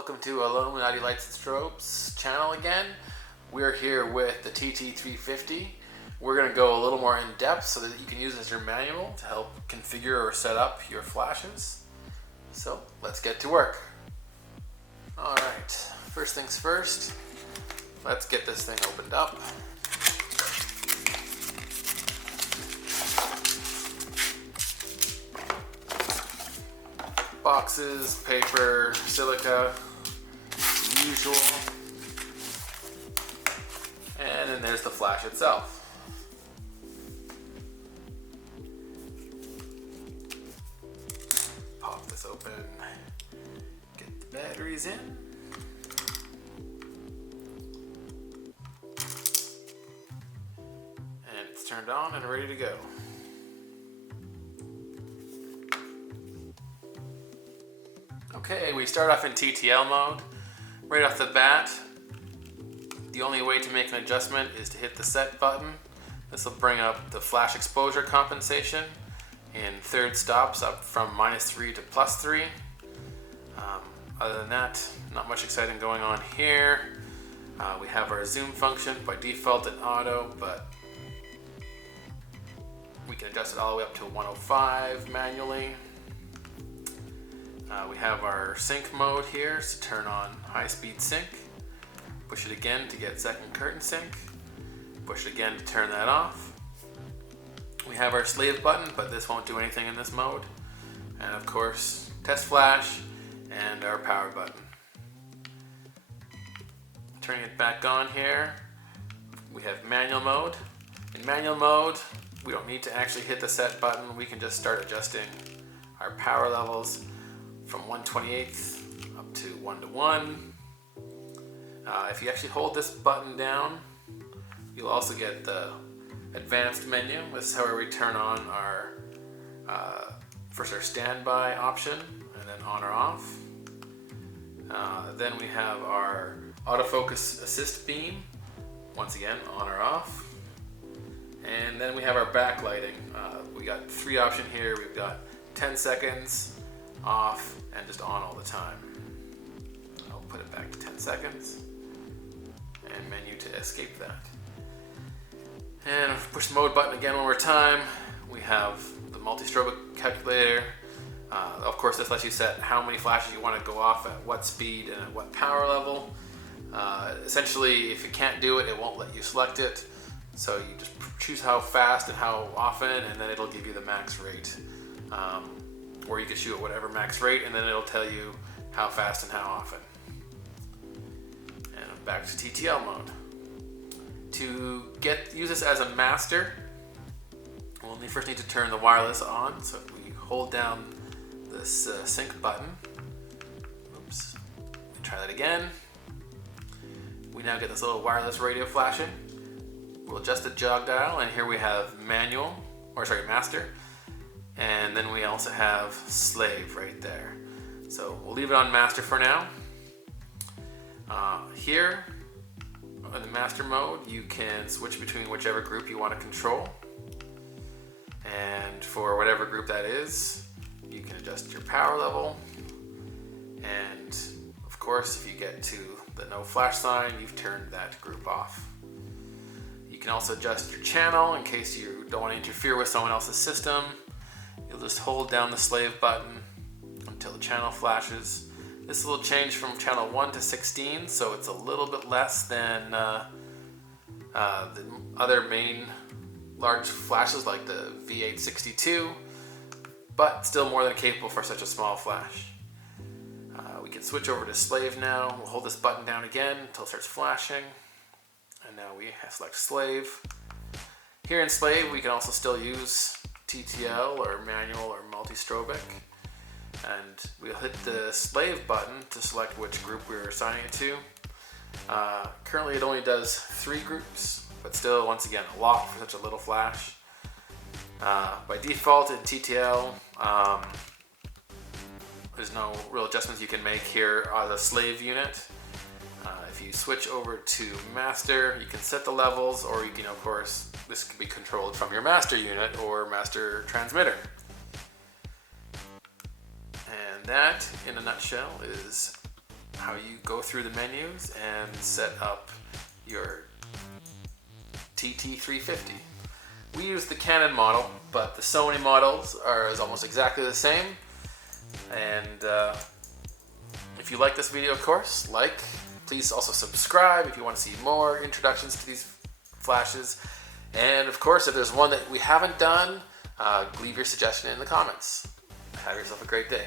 Welcome to Illuminati Lights and Strobes channel again. We're here with the TT350. We're going to go a little more in depth so that you can use it as your manual to help configure or set up your flashes. So let's get to work. Alright, first things first, let's get this thing opened up. Boxes, paper, silica, the usual. And then there's the flash itself. Pop this open, get the batteries in. And it's turned on and ready to go. Okay, we start off in TTL mode. Right off the bat, the only way to make an adjustment is to hit the set button. This will bring up the flash exposure compensation in third stops up from -3 to +3. Other than that, not much exciting going on here. We have our zoom function by default in auto, but we can adjust it all the way up to 105 manually. We have our sync mode here, so turn on high-speed sync. Push it again to get second curtain sync. Push it again to turn that off. We have our slave button, but this won't do anything in this mode. And of course, test flash and our power button. Turning it back on here, we have manual mode. In manual mode, we don't need to actually hit the set button. We can just start adjusting our power levels from 1/28 up to 1:1. If you actually hold this button down, you'll also get the advanced menu. This is how we turn on our first our standby option and then on or off. Then we have our autofocus assist beam, once again on or off. And then we have our backlighting. We got 3 options here. We've got 10 seconds, off, and just on all the time. I'll put it back to 10 seconds and menu to escape that. And push the mode button again one more time. We have the multi-strobe calculator. Of course, this lets you set how many flashes you want to go off at what speed and at what power level. Essentially, if you can't do it, it won't let you select it. So you just choose how fast and how often, and then it'll give you the max rate. Or you can shoot at whatever max rate, and then it'll tell you how fast and how often. And back to TTL mode. To use this as a master, we'll first need to turn the wireless on. So if we hold down this sync button, oops, try that again. We now get this little wireless radio flashing. We'll adjust the jog dial, and here we have master. And then we also have slave right there. So we'll leave it on master for now. Here in the master mode, you can switch between whichever group you want to control. And for whatever group that is, you can adjust your power level. And of course, if you get to the no flash sign, you've turned that group off. You can also adjust your channel in case you don't want to interfere with someone else's system. You'll just hold down the slave button until the channel flashes. This will change from channel 1 to 16, so it's a little bit less than the other main large flashes like the V862, but still more than capable for such a small flash. We can switch over to slave now. We'll hold this button down again until it starts flashing. And now we select slave. Here in slave, we can also still use TTL or manual or multi-strobic, and we'll hit the slave button to select which group we're assigning it to. Currently it only does 3 groups, but still, once again, a lot for such a little flash. By default in TTL, there's no real adjustments you can make here on the slave unit. If you switch over to master, you can set the levels, or you can, of course, this can be controlled from your master unit or master transmitter. And that, in a nutshell, is how you go through the menus and set up your TT350. We use the Canon model, but the Sony models is almost exactly the same. And if you like this video, of course, please also subscribe if you want to see more introductions to these flashes. And of course, if there's one that we haven't done, leave your suggestion in the comments. Have yourself a great day.